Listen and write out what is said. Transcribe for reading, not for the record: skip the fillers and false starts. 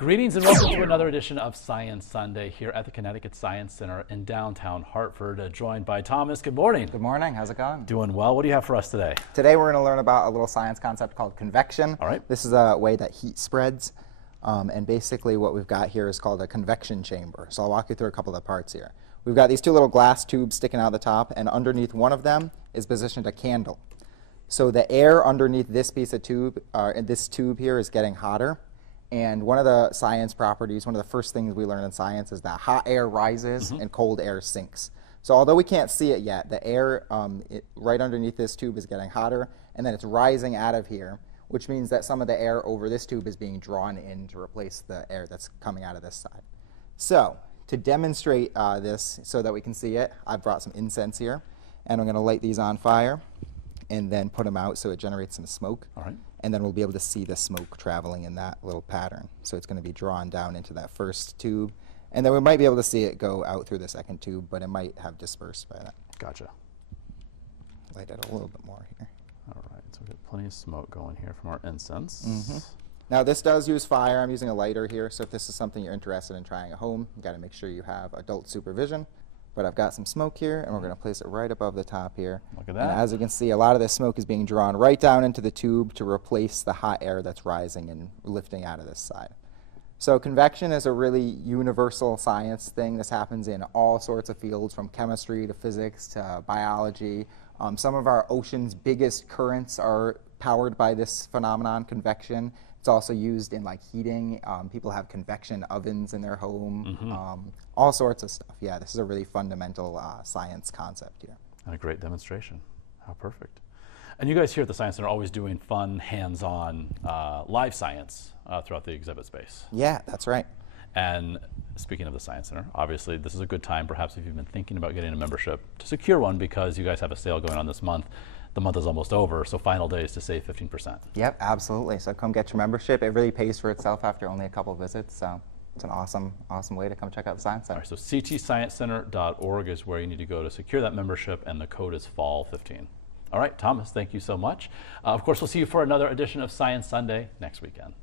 Greetings and welcome to another edition of Science Sunday here at the Connecticut Science Center in downtown Hartford, joined by Thomas. Good morning. Good morning. How's it going? Doing well. What do you have for us today? Today we're going to learn about a little science concept called convection. All right. This is a way that heat spreads, and basically what we've got here is called a convection chamber. So I'll walk you through a couple of the parts here. We've got these two little glass tubes sticking out the top, and underneath one of them is positioned a candle. So the air underneath this piece of tube, this tube here, is getting hotter. And one of the science properties, one of the first things we learn in science is that hot air rises and cold air sinks. So although we can't see it yet, the air right underneath this tube is getting hotter, and then it's rising out of here, which means that some of the air over this tube is being drawn in to replace the air that's coming out of this side. So to demonstrate this so that we can see it, I've brought some incense here, and I'm going to light these on fire and then put them out so it generates some smoke. All right. And then we'll be able to see the smoke traveling in that little pattern. So it's going to be drawn down into that first tube, and then we might be able to see it go out through the second tube, but it might have dispersed by then. Gotcha. Light it a little bit more here. All right, so we've got plenty of smoke going here from our incense. Now this does use fire. I'm using a lighter here, so if this is something you're interested in trying at home, you got to make sure you have adult supervision. But I've got some smoke here, and we're going to place it right above the top here. Look at that. And as you can see, a lot of this smoke is being drawn right down into the tube to replace the hot air that's rising and lifting out of this side. So convection is a really universal science thing. This happens in all sorts of fields, from chemistry to physics to biology. Some of our ocean's biggest currents are powered by this phenomenon, convection. It's also used in like heating. People have convection ovens in their home, all sorts of stuff. Yeah, this is a really fundamental science concept here. And a great demonstration. How perfect. And you guys here at the Science Center are always doing fun, hands-on live science throughout the exhibit space. Yeah, that's right. And speaking of the Science Center, obviously this is a good time, perhaps if you've been thinking about getting a membership, to secure one, because you guys have a sale going on this month. The month is almost over, so final days to save 15%. Yep, absolutely. So come get your membership. It really pays for itself after only a couple visits, so it's an awesome way to come check out the Science Center. All right, so ctsciencecenter.org is where you need to go to secure that membership, and the code is FALL15. All right, Thomas, thank you so much. Of course, we'll see you for another edition of Science Sunday next weekend.